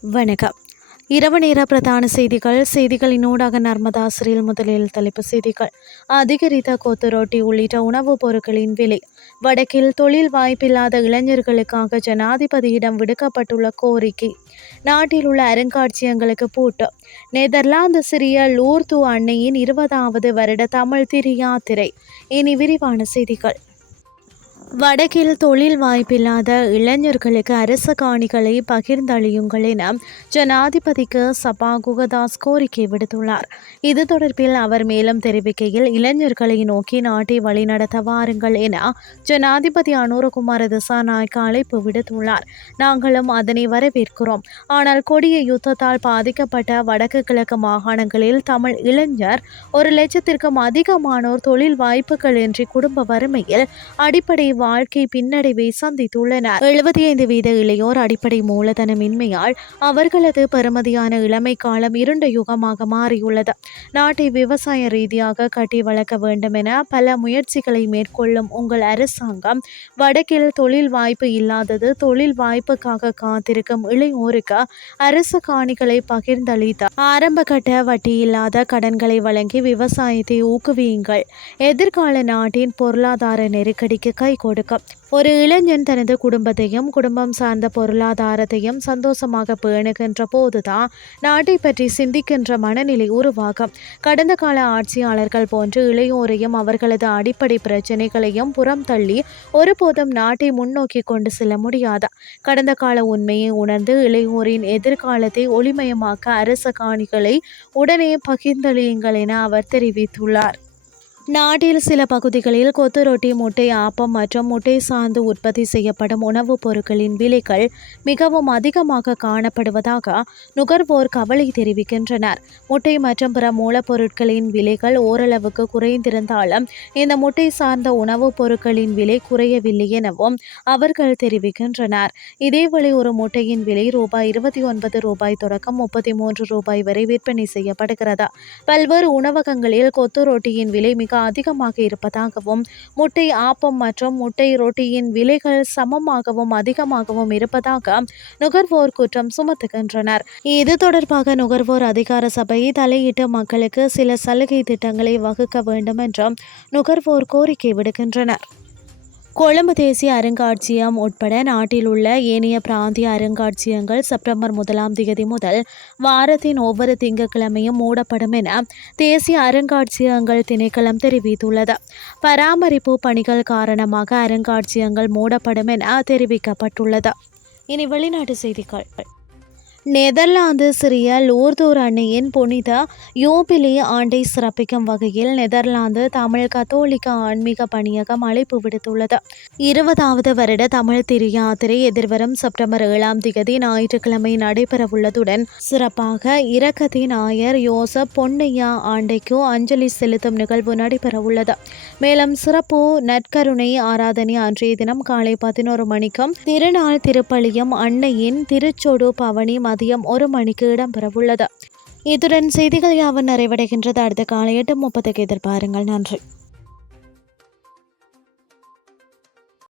வணக்கம். இரவு நேர பிரதான செய்திகள் செய்திகளினூடாக நர்மதா சிறில் முதலில் தலைப்பு செய்திகள். அதிகரித்த கொத்து ரொட்டி உள்ளிட்ட உணவுப் பொருட்களின் விலை. வடக்கில் தொழில் வாய்ப்பில்லாத இளைஞர்களுக்காக ஜனாதிபதியிடம் விடுக்கப்பட்டுள்ள கோரிக்கை. நாட்டில் உள்ள அருங்காட்சியகங்களுக்கு பூட்டு. நெதர்லாந்து சிறிய லூர்து அன்னையின் இருபதாவது வருட தமிழ் திரு யாத்திரை. இனி விரிவான செய்திகள். வடக்கில் தொழில் வாய்ப்பில்லாத இளைஞர்களுக்கு அரச காணிகளை பகிர்ந்தளியுங்கள் என ஜனாதிபதிக்கு சபா குகதாஸ் கோரிக்கை விடுத்துள்ளார். இது தொடர்பில் அவர் மேலும் தெரிவிக்கையில் இளைஞர்களை நோக்கி நாட்டை வழிநடத்த வாருங்கள் என ஜனாதிபதி அனுரகுமார திசாநாயக்க அழைப்பு விடுத்துள்ளார். நாங்களும் அதனை வரவேற்கிறோம். ஆனால் கொடிய யுத்தத்தால் பாதிக்கப்பட்ட வடக்கு கிழக்கு மாகாணங்களில் தமிழ் இளைஞர் ஒரு லட்சத்திற்கும் அதிகமானோர் தொழில் வாய்ப்புகள் இன்றி குடும்ப வறுமையில் அடிப்படை வாழ்க்கை பின்னடைவை சந்தித்துள்ளனர். எழுபத்தி ஐந்து வீத இளையோர் அடிப்படை மூலதனமின்மையால் அவர்களது பெறுமதியான இளமை காலம் இருண்ட யுகமாக மாறியுள்ளது. நாட்டை விவசாய ரீதியாக கட்டி வளர்க்க வேண்டும் என பல முயற்சிகளை மேற்கொள்ளும் உங்கள் அரசாங்கம் வடக்கில் தொழில் வாய்ப்பு இல்லாதது தொழில் வாய்ப்புக்காக காத்திருக்கும் இளையோருக்கு அரசு காணிகளை பகிர்ந்தளித்த ஆரம்ப கட்ட வட்டி இல்லாத கடன்களை வழங்கி விவசாயத்தை ஊக்குவியுங்கள். எதிர்கால நாட்டின் பொருளாதார நெருக்கடிக்கு கை கொடுக்கும். ஒரு இளைஞன் தனது குடும்பத்தையும் குடும்பம் சார்ந்த பொருளாதாரத்தையும் சந்தோஷமாக பேணுகின்ற போதுதான் நாட்டை பற்றி சிந்திக்கின்ற மனநிலை உருவாகும். கடந்த கால ஆட்சியாளர்கள் போன்று இளையோரையும் அவர்களது அடிப்படை பிரச்சனைகளையும் புறம் தள்ளி ஒருபோதும் நாட்டை முன்னோக்கி கொண்டு செல்ல முடியாது. கடந்த கால உண்மையை உணர்ந்து இளையோரின் எதிர்காலத்தை ஒளிமயமாக்க அரச காணிகளை உடனே பகிர்ந்தளியுங்கள் என அவர் தெரிவித்துள்ளார். நாட்டில் சில பகுதிகளில் கொத்து ரொட்டி முட்டை ஆப்பம் மற்றும் முட்டை சார்ந்து உற்பத்தி செய்யப்படும் உணவுப் பொருட்களின் விலைகள் மிகவும் அதிகமாக காணப்படுவதாக நுகர்வோர் கவலை தெரிவிக்கின்றனர். முட்டை மற்றும் பிற மூலப்பொருட்களின் விலைகள் ஓரளவுக்கு குறைந்திருந்தாலும் இந்த முட்டை சார்ந்த உணவுப் பொருட்களின் விலை குறையவில்லை எனவும் அவர்கள் தெரிவிக்கின்றனர். இதேவேளை ஒரு முட்டையின் விலை ரூபாய் இருபத்தி ஒன்பது ரூபாய் தொடக்கம் முப்பத்தி மூன்று ரூபாய் வரை விற்பனை செய்யப்படுகிறது. பல்வேறு உணவகங்களில் கொத்து ரொட்டியின் விலை மிக அதிகமாக இருப்பதாகவும் முட்டை ஆப்பம் மற்றும் முட்டை ரொட்டியின் விலைகள் சமமாகவும் அதிகமாகவும் இருப்பதாக நுகர்வோர் குற்றம் சுமத்துகின்றனர். இது தொடர்பாக நுகர்வோர் அதிகார சபை தலையிட்டு மக்களுக்கு சில சலுகை திட்டங்களை வகுக்க வேண்டும் என்றும் நுகர்வோர் கோரிக்கை விடுக்கின்றனர். கொழும்பு தேசிய அருங்காட்சியகம் உட்பட நாட்டில் உள்ள ஏனைய பிராந்திய அருங்காட்சியகங்கள் செப்டம்பர் முதலாம் தேதி முதல் வாரத்தின் ஒவ்வொரு திங்கட்கிழமையும் மூடப்படும் என தேசிய அருங்காட்சியகங்கள் திணைக்களம் தெரிவித்துள்ளது. பராமரிப்பு பணிகள் காரணமாக அருங்காட்சியகங்கள் மூடப்படும் என தெரிவிக்கப்பட்டுள்ளது. இனி வெளிநாட்டு செய்திகள். நெதர்லாந்து சிறிய லோர்தோர் அன்னையின் புனித யோபிலி ஆண்டை சிறப்பிக்கும் வகையில் நெதர்லாந்து தமிழ் கத்தோலிக்க ஆன்மீக பணியகம் அழைப்பு விடுத்துள்ளது. இருபதாவது வருட தமிழ் திரியாத்திரை எதிர்வரும் செப்டம்பர் ஏழாம் தேதி ஞாயிற்றுக்கிழமை நடைபெறவுள்ளதுடன் சிறப்பாக இரக்கத்தி நாயர் யோசப் பொன்னையா ஆண்டைக்கு அஞ்சலி செலுத்தும் நிகழ்வு நடைபெறவுள்ளது. மேலும் சிறப்பு நற்கருணை ஆராதனை அன்றைய தினம் காலை பதினோரு மணிக்கும் திருநாள் திருப்பலியும் அன்னையின் திருச்சொடு பவனி மதியம் ஒரு மணிக்கு இடம்பெறவுள்ளது. இத்துடன் செய்திகள் யாவும் நிறைவடைகின்றது. அடுத்த காலை எட்டு முப்பதுக்கு எதிர்பாருங்கள். நன்றி.